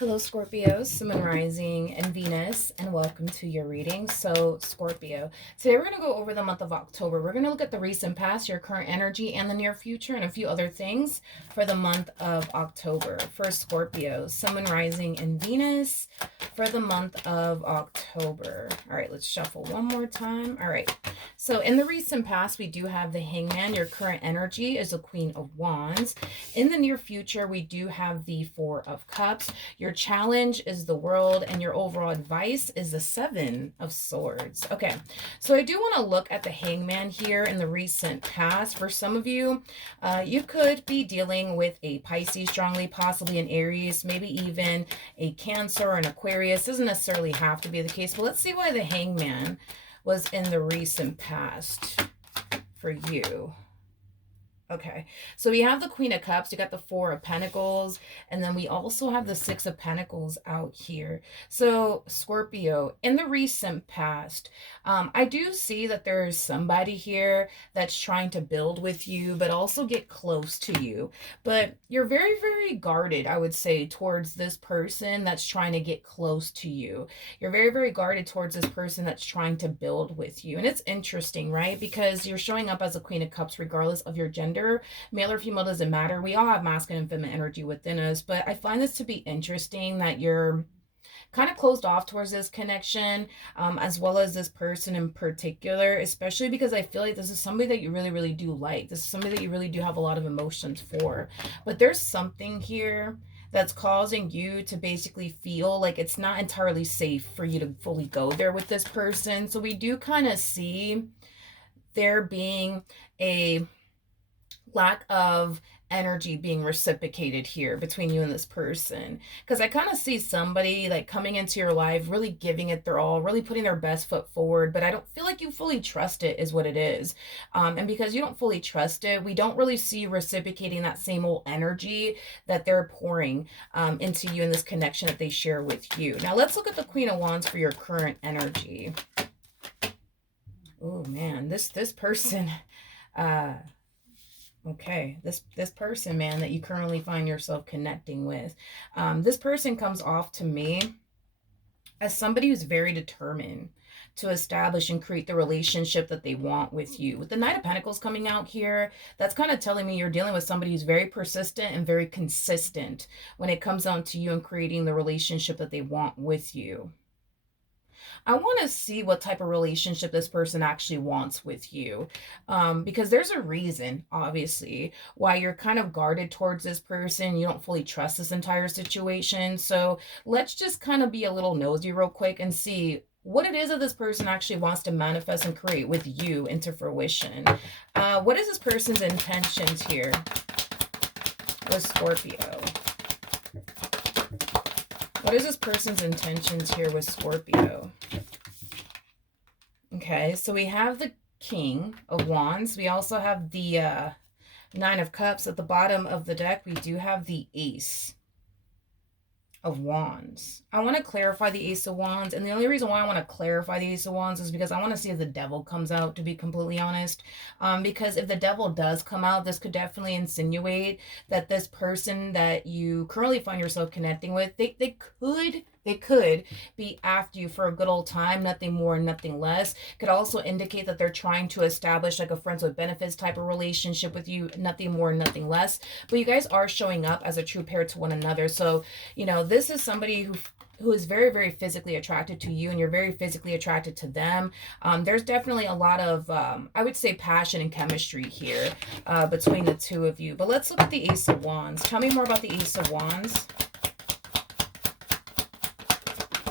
Hello, Scorpio, Sun, Rising, and Venus, and welcome to your reading. So, Scorpio, today we're going to go over the month of October. We're going to look at the recent past, your current energy, and the near future, and a few other things for the month of October. For Scorpio, Sun, Rising, and Venus for the month of October. All right, let's shuffle one more time. All right, so in the recent past, we do have the Hangman. Your current energy is the Queen of Wands. In the near future, we do have the Four of Cups. Your challenge is the World, and your overall advice is the Seven of Swords. Okay, so I do want to look at the Hangman here in the recent past. For some of you, you could be dealing with a Pisces strongly, possibly an Aries, maybe even a Cancer or an Aquarius. Doesn't necessarily have to be the case, but let's see why the Hangman was in the recent past for you. Okay, so we have the Queen of Cups, you got the Four of Pentacles, and then we also have the Six of Pentacles out here. So, Scorpio, in the recent past, I do see that there's somebody here that's trying to build with you, but also get close to you. But you're very, very guarded, I would say, towards this person that's trying to get close to you. You're very, very guarded towards this person that's trying to build with you. And it's interesting, right? Because you're showing up as a Queen of Cups regardless of your gender. Male or female doesn't matter. We all have masculine and feminine energy within us, but I find this to be interesting that you're kind of closed off towards this connection, as well as this person in particular, especially because I feel like this is somebody that you really, really do like. This is somebody that you really do have a lot of emotions for. But there's something here that's causing you to basically feel like it's not entirely safe for you to fully go there with this person. So we do kind of see there being a lack of energy being reciprocated here between you and this person, because I kind of see somebody like coming into your life really giving it their all, really putting their best foot forward, but I don't feel like you fully trust it is what it is. And because you don't fully trust it, we don't really see you reciprocating that same old energy that they're pouring into you in this connection that they share with you. Now let's look at the Queen of Wands for your current energy. Oh man, this person okay, this person, man, that you currently find yourself connecting with, this person comes off to me as somebody who's very determined to establish and create the relationship that they want with you. With the Knight of Pentacles coming out here, that's kind of telling me you're dealing with somebody who's very persistent and very consistent when it comes down to you and creating the relationship that they want with you. I want to see what type of relationship this person actually wants with you, because there's a reason, obviously, why you're kind of guarded towards this person. You don't fully trust this entire situation. So let's just kind of be a little nosy real quick and see what it is that this person actually wants to manifest and create with you into fruition. What is this person's intentions here with Scorpio? What is this person's intentions here with Scorpio? Okay, so we have the King of Wands. We also have the Nine of Cups. At the bottom of the deck, we do have the Ace of Wands. I want to clarify the Ace of Wands, and the only reason why I want to clarify the Ace of Wands is because I want to see if the Devil comes out, to be completely honest. Because if the Devil does come out, this could definitely insinuate that this person that you currently find yourself connecting with, they could be after you for a good old time, nothing more, nothing less. Could also indicate that they're trying to establish like a friends with benefits type of relationship with you, nothing more, nothing less. But you guys are showing up as a true pair to one another. So, you know, this is somebody who is very, very physically attracted to you, and you're very physically attracted to them. There's definitely a lot of, I would say, passion and chemistry here between the two of you. But let's look at the Ace of Wands. Tell me more about the Ace of Wands.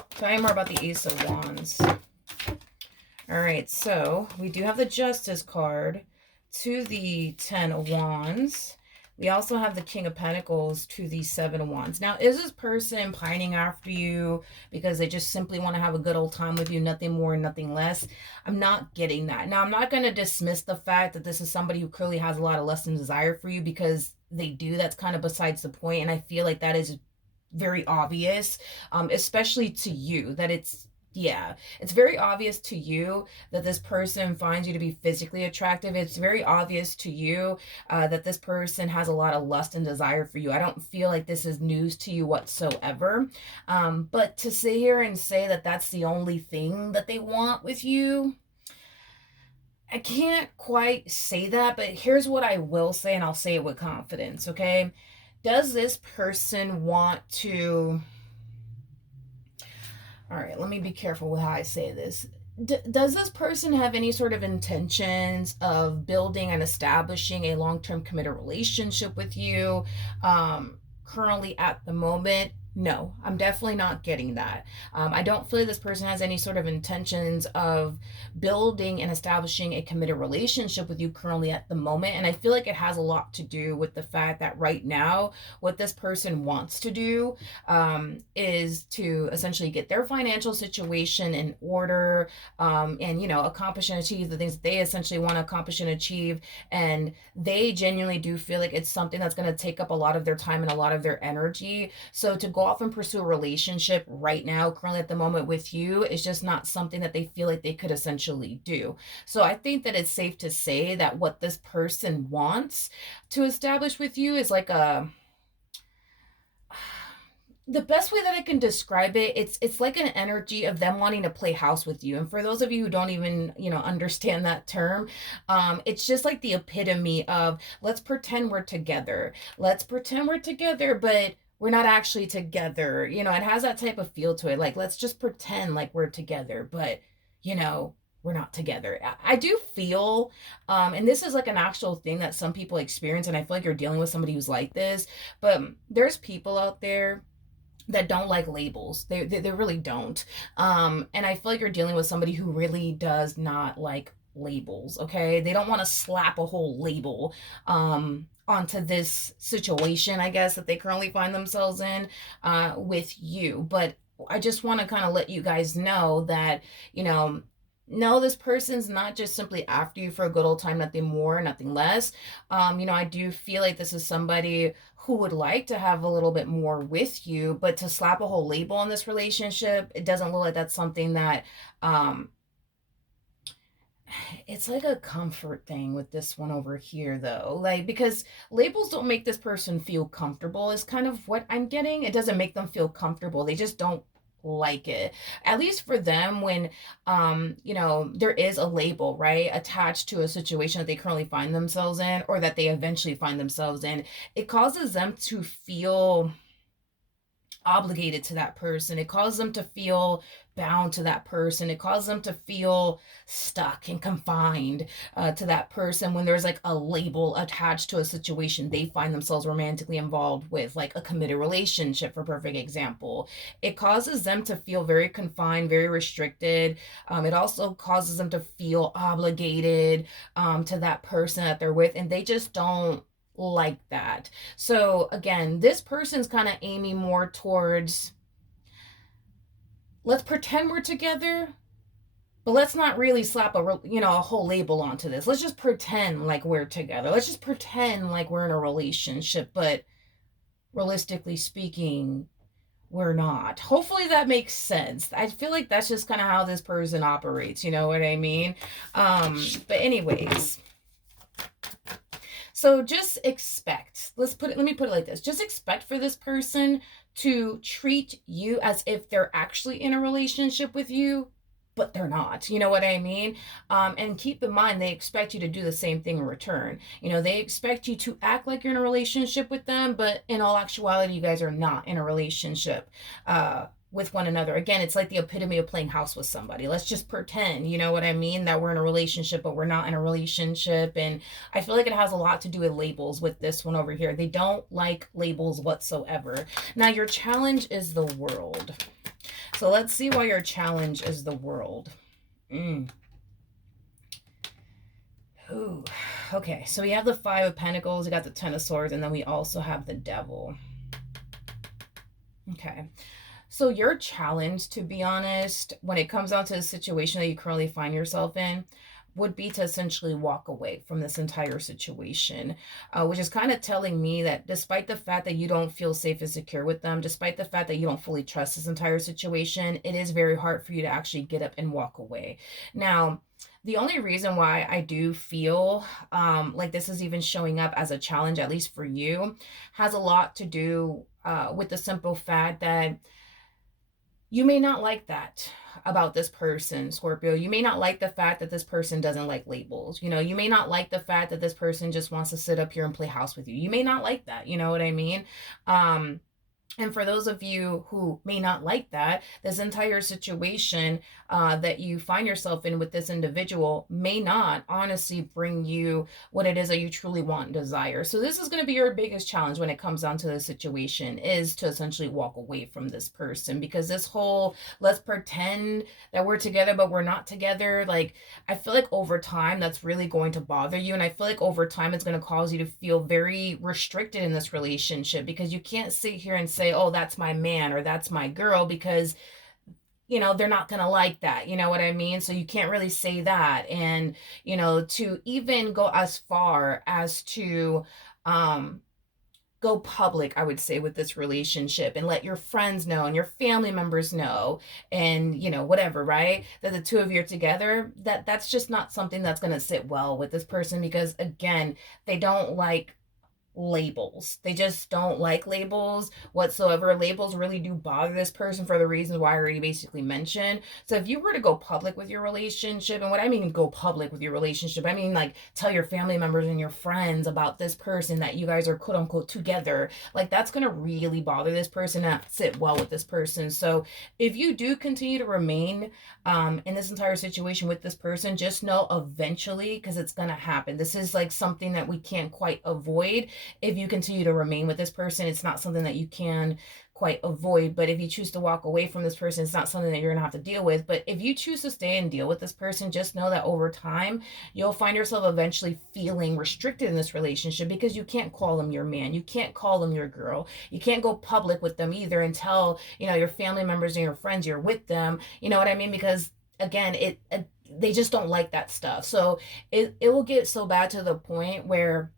Tell me more about the Ace of Wands. All right, so we do have the Justice card to the Ten of Wands. We also have the King of Pentacles to the Seven of Wands. Now, is this person pining after you because they just simply want to have a good old time with you, nothing more, nothing less? I'm not getting that. Now, I'm not going to dismiss the fact that this is somebody who clearly has a lot of lust and desire for you, because they do. That's kind of besides the point, and I feel like that is very obvious, especially to you, that it's Yeah, it's very obvious to you that this person finds you to be physically attractive. It's very obvious to you that this person has a lot of lust and desire for you. I don't feel like this is news to you whatsoever. But to sit here and say that that's the only thing that they want with you, I can't quite say that. But here's what I will say, and I'll say it with confidence, okay? Does this person want to all right, let me be careful with how I say this. Does this person have any sort of intentions of building and establishing a long term committed relationship with you currently at the moment? No, I'm definitely not getting that. I don't feel like this person has any sort of intentions of building and establishing a committed relationship with you currently at the moment. And I feel like it has a lot to do with the fact that right now, what this person wants to do is to essentially get their financial situation in order, and, you know, accomplish and achieve the things that they essentially want to accomplish and achieve. And they genuinely do feel like it's something that's going to take up a lot of their time and a lot of their energy. So to go off and pursue a relationship right now, currently at the moment with you, is just not something that they feel like they could essentially do. So I think that it's safe to say that what this person wants to establish with you is like a, the best way that I can describe it, it's like an energy of them wanting to play house with you. And for those of you who don't even, you know, understand that term, it's just like the epitome of let's pretend we're together. Let's pretend we're together, but we're not actually together. You know, it has that type of feel to it. Like let's just pretend like we're together, but you know, we're not together. I do feel, and this is like an actual thing that some people experience, and I feel like you're dealing with somebody who's like this, but there's people out there that don't like labels. They really don't. And I feel like you're dealing with somebody who really does not like labels, okay? They don't want to slap a whole label onto this situation, I guess, that they currently find themselves in with you. But I just want to kind of let you guys know that, you know, no, this person's not just simply after you for a good old time, nothing more, nothing less. You know, I do feel like this is somebody who would like to have a little bit more with you, but to slap a whole label on this relationship, it doesn't look like that's something that um it's like a comfort thing with this one over here though. Like because labels don't make this person feel comfortable is kind of what I'm getting. It doesn't make them feel comfortable. They just don't like it, at least for them, when you know, there is a label right attached to a situation that they currently find themselves in, or that they eventually find themselves in. It causes them to feel obligated to that person. It causes them to feel bound to that person. It causes them to feel stuck and confined to that person when there's like a label attached to a situation they find themselves romantically involved with, like a committed relationship, for perfect example. It causes them to feel very confined, very restricted. It also causes them to feel obligated to that person that they're with, and they just don't like that. So again, this person's kind of aiming more towards let's pretend we're together, but let's not really slap a you know, a whole label onto this. Let's just pretend like we're together. Let's just pretend like we're in a relationship, but realistically speaking, we're not. Hopefully that makes sense. I feel like that's just kind of how this person operates, you know what I mean? But anyways, so just expect, let me put it like this. Just expect for this person to treat you as if they're actually in a relationship with you, but they're not. You know what I mean? And keep in mind, they expect you to do the same thing in return. You know, they expect you to act like you're in a relationship with them, but in all actuality, you guys are not in a relationship. With one another. Again, it's like the epitome of playing house with somebody. Let's just pretend, you know what I mean, that we're in a relationship, but we're not in a relationship. And I feel like it has a lot to do with labels with this one over here. They don't like labels whatsoever. Now, your challenge is the world. So let's see why your challenge is the world. Ooh. Okay, so we have the Five of Pentacles, we got the Ten of Swords, and then we also have the Devil. Okay. So your challenge, to be honest, when it comes down to the situation that you currently find yourself in, would be to essentially walk away from this entire situation, which is kind of telling me that despite the fact that you don't feel safe and secure with them, despite the fact that you don't fully trust this entire situation, it is very hard for you to actually get up and walk away. Now, the only reason why I do feel like this is even showing up as a challenge, at least for you, has a lot to do with the simple fact that you may not like that about this person, Scorpio. You may not like the fact that this person doesn't like labels. You know, you may not like the fact that this person just wants to sit up here and play house with you. You may not like that. You know what I mean? Um, and for those of you who may not like that, this entire situation that you find yourself in with this individual may not honestly bring you what it is that you truly want and desire. So this is going to be your biggest challenge when it comes down to the situation, is to essentially walk away from this person, because this whole let's pretend that we're together but we're not together, like, I feel like over time that's really going to bother you, and I feel like over time it's going to cause you to feel very restricted in this relationship, because you can't sit here and say, oh, that's my man or that's my girl, because they're not going to like that. You know what I mean? So you can't really say that. And to even go as far as to go public, I would say, with this relationship, and let your friends know and your family members know, and whatever, right, that the two of you are together, that's just not something that's going to sit well with this person, because again, they don't like labels. They just don't like labels whatsoever. Labels really do bother this person for the reasons why I already basically mentioned. So if you were to go public with your relationship, and what I mean go public with your relationship, I mean like tell your family members and your friends about this person, that you guys are quote unquote together, like that's going to really bother this person, not sit well with this person. So if you do continue to remain in this entire situation with this person, just know eventually, because it's going to happen, this is like something that we can't quite avoid. If you continue to remain with this person, it's not something that you can quite avoid. But if you choose to walk away from this person, it's not something that you're going to have to deal with. But if you choose to stay and deal with this person, just know that over time, you'll find yourself eventually feeling restricted in this relationship, because you can't call them your man. You can't call them your girl. You can't go public with them either and tell, your family members and your friends you're with them. You know what I mean? Because again, they just don't like that stuff. So it will get so bad to the point where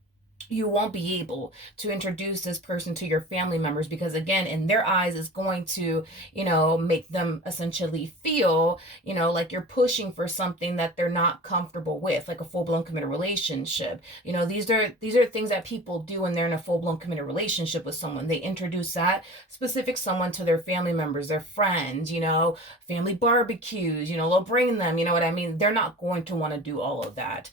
you won't be able to introduce this person to your family members, because again, in their eyes, it's going to make them essentially feel like you're pushing for something that they're not comfortable with, like a full-blown committed relationship. These are things that people do when they're in a full-blown committed relationship with someone. They introduce that specific someone to their family members, their friends, family barbecues, they'll bring them, you know what I mean? They're not going to want to do all of that.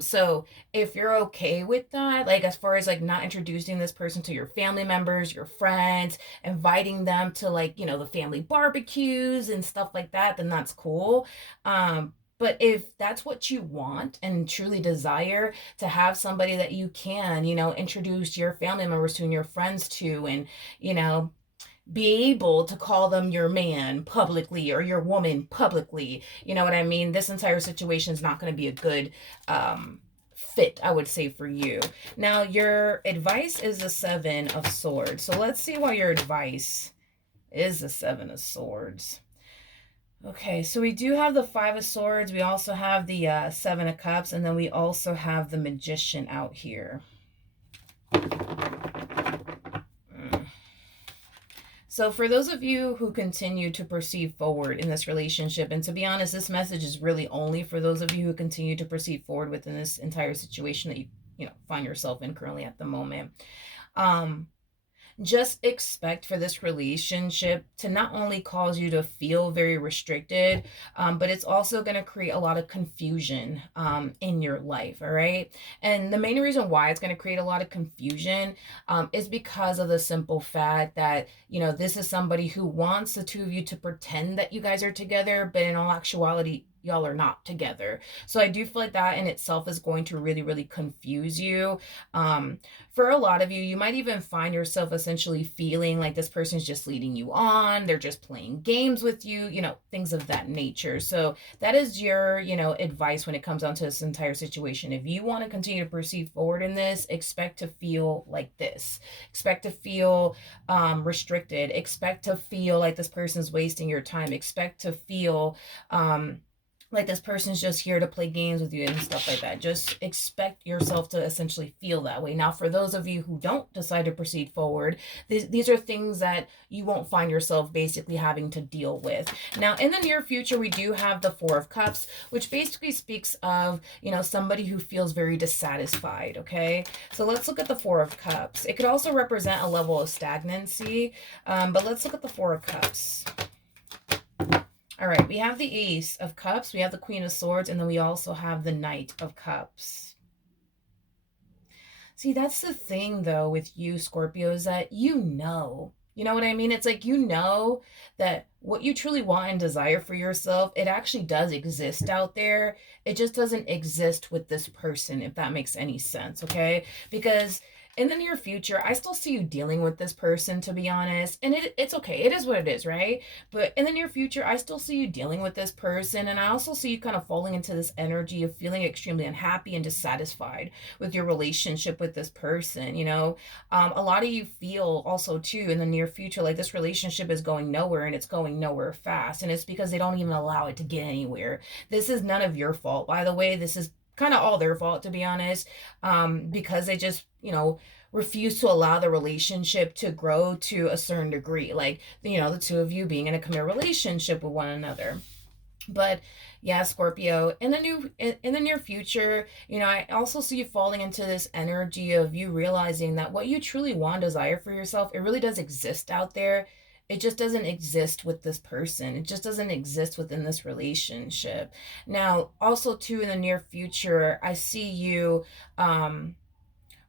So if you're okay with that, like as far as like not introducing this person to your family members, your friends, inviting them to like, the family barbecues and stuff like that, then that's cool. But if that's what you want and truly desire, to have somebody that you can, introduce your family members to and your friends to, and, be able to call them your man publicly or your woman publicly, you know what I mean? This entire situation is not going to be a good fit, I would say, for you. Now, your advice is the Seven of Swords. So let's see why your advice is the Seven of Swords. Okay, so we do have the Five of Swords. We also have the Seven of Cups. And then we also have the Magician out here. So for those of you who continue to proceed forward in this relationship, and to be honest, this message is really only for those of you who continue to proceed forward within this entire situation that you find yourself in currently at the moment. Just expect for this relationship to not only cause you to feel very restricted, but it's also going to create a lot of confusion in your life, all right? And the main reason why it's going to create a lot of confusion is because of the simple fact that, this is somebody who wants the two of you to pretend that you guys are together, but in all actuality, y'all are not together. So I do feel like that in itself is going to really, really confuse you. For a lot of you, you might even find yourself essentially feeling like this person's just leading you on. They're just playing games with you, things of that nature. So that is your, advice when it comes down to this entire situation. If you want to continue to proceed forward in this, expect to feel like this. Expect to feel restricted. Expect to feel like this person's wasting your time. Expect to feel like this person's just here to play games with you and stuff like that. Just expect yourself to essentially feel that way. Now, for those of you who don't decide to proceed forward, these are things that you won't find yourself basically having to deal with. Now, in the near future, we do have the Four of Cups, which basically speaks of, somebody who feels very dissatisfied, okay? So let's look at the Four of Cups. It could also represent a level of stagnancy, but let's look at the Four of Cups. All right, we have the Ace of Cups, we have the Queen of Swords, and then we also have the Knight of Cups. See, that's the thing, though, with you, Scorpio, is that you know what I mean? It's like that what you truly want and desire for yourself, it actually does exist out there. It just doesn't exist with this person, if that makes any sense, okay? Because in the near future, I still see you dealing with this person, to be honest. And it's okay. It is what it is, right? But in the near future, I still see you dealing with this person. And I also see you kind of falling into this energy of feeling extremely unhappy and dissatisfied with your relationship with this person. A lot of you feel also, too, in the near future, like this relationship is going nowhere and it's going nowhere fast. And it's because they don't even allow it to get anywhere. This is none of your fault, by the way. This is kind of all their fault, to be honest, because they just, refuse to allow the relationship to grow to a certain degree. Like, the two of you being in a committed relationship with one another. But yeah, Scorpio, in the near future, I also see you falling into this energy of you realizing that what you truly want, desire for yourself, it really does exist out there. It just doesn't exist with this person. It just doesn't exist within this relationship. Now, also too, in the near future, I see you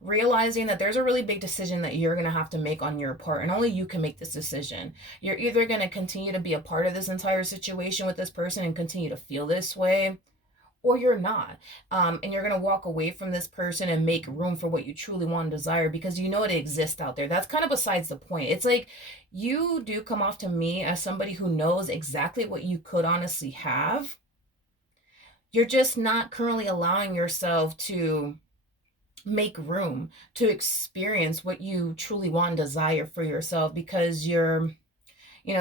realizing that there's a really big decision that you're going to have to make on your part, and only you can make this decision. You're either going to continue to be a part of this entire situation with this person and continue to feel this way, or you're not. And you're going to walk away from this person and make room for what you truly want and desire, because you know it exists out there. That's kind of besides the point. It's like you do come off to me as somebody who knows exactly what you could honestly have. You're just not currently allowing yourself to make room to experience what you truly want and desire for yourself, because you're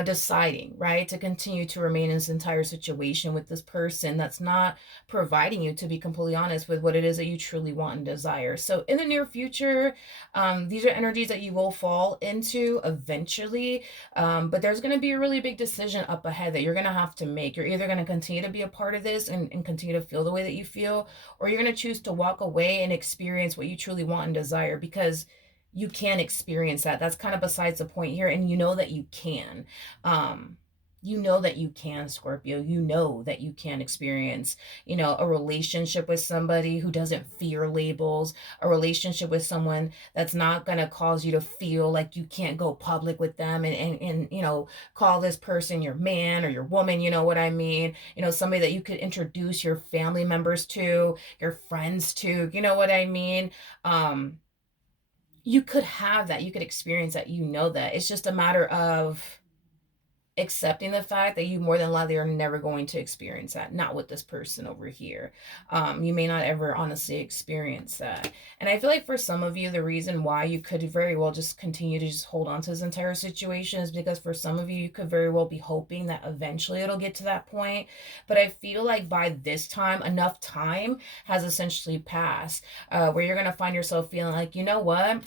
deciding, right, to continue to remain in this entire situation with this person that's not providing you, to be completely honest, with what it is that you truly want and desire. So in the near future, these are energies that you will fall into eventually, but there's going to be a really big decision up ahead that you're going to have to make. You're either going to continue to be a part of this and continue to feel the way that you feel, or you're going to choose to walk away and experience what you truly want and desire, because you can experience that. That's kind of besides the point here. And you know that you can. You know that you can, Scorpio. You know that you can experience, a relationship with somebody who doesn't fear labels, a relationship with someone that's not going to cause you to feel like you can't go public with them and call this person your man or your woman, you know what I mean? Somebody that you could introduce your family members to, your friends to, you know what I mean? You could have that, you could experience that, that. It's just a matter of accepting the fact that you more than likely are never going to experience that, not with this person over here. You may not ever honestly experience that. And I feel like for some of you, the reason why you could very well just continue to just hold on to this entire situation is because for some of you, you could very well be hoping that eventually it'll get to that point. But I feel like by this time, enough time has essentially passed, where you're going to find yourself feeling like, you know what,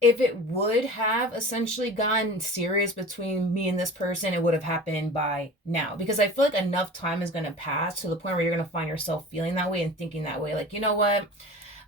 if it would have essentially gotten serious between me and this person, it would have happened by now. Because I feel like enough time is going to pass to the point where you're going to find yourself feeling that way and thinking that way. Like, you know what?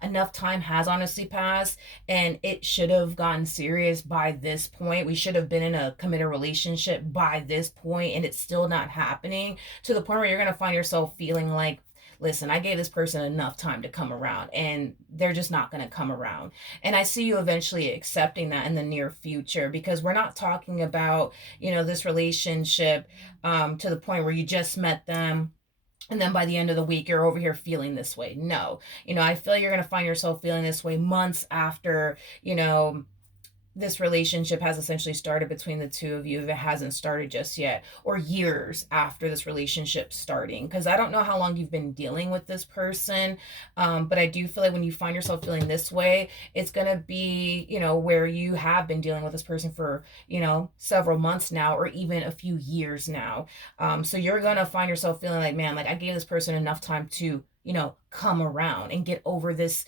Enough time has honestly passed, and it should have gotten serious by this point. We should have been in a committed relationship by this point, and it's still not happening, to the point where you're going to find yourself feeling like, listen, I gave this person enough time to come around, and they're just not going to come around. And I see you eventually accepting that in the near future, because we're not talking about, this relationship to the point where you just met them and then by the end of the week you're over here feeling this way. No, I feel you're going to find yourself feeling this way months after, this relationship has essentially started between the two of you if it hasn't started just yet, or years after this relationship starting, because I don't know how long you've been dealing with this person, but I do feel like when you find yourself feeling this way, it's going to be, where you have been dealing with this person for, several months now, or even a few years now. So you're going to find yourself feeling like, man, like I gave this person enough time to, come around and get over this,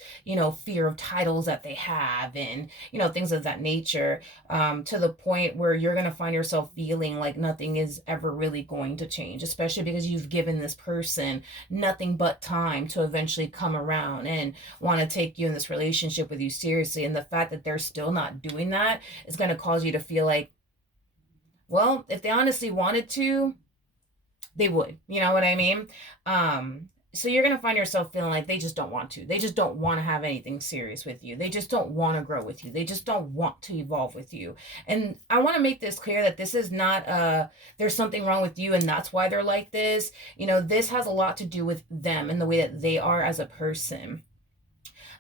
fear of titles that they have, and, things of that nature, to the point where you're going to find yourself feeling like nothing is ever really going to change, especially because you've given this person nothing but time to eventually come around and want to take you in this relationship with you seriously. And the fact that they're still not doing that is going to cause you to feel like, well, if they honestly wanted to, they would. You know what I mean? So you're going to find yourself feeling like they just don't want to. They just don't want to have anything serious with you. They just don't want to grow with you. They just don't want to evolve with you. And I want to make this clear that this is not there's something wrong with you and that's why they're like this. This has a lot to do with them and the way that they are as a person.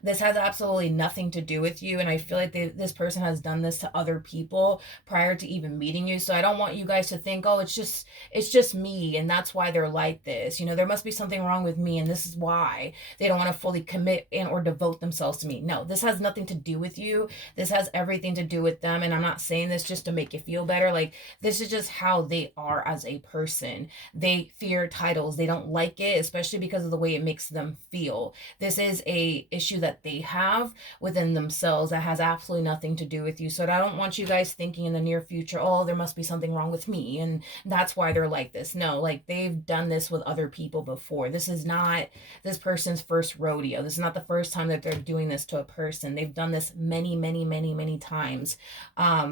This has absolutely nothing to do with you, and I feel like this person has done this to other people prior to even meeting you. So I don't want you guys to think, oh, it's just me and that's why they're like this. There must be something wrong with me and this is why they don't want to fully commit and or devote themselves to me. No, this has nothing to do with you. This has everything to do with them, and I'm not saying this just to make you feel better. Like, this is just how they are as a person. They fear titles. They don't like it, especially because of the way it makes them feel. This is a issue that they have within themselves that has absolutely nothing to do with you. So I don't want you guys thinking in the near future, oh, there must be something wrong with me and that's why they're like this. No, like, they've done this with other people before. This is not this person's first rodeo. This is not the first time that they're doing this to a person. They've done this many, many, many, many times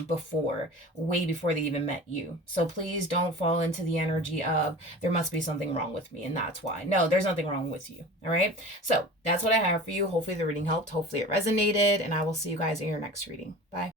before, way before they even met you. So please don't fall into the energy of there must be something wrong with me and that's why. No, there's nothing wrong with you. All right. So that's what I have for you. Hopefully the reading helped. Hopefully it resonated, and I will see you guys in your next reading. Bye.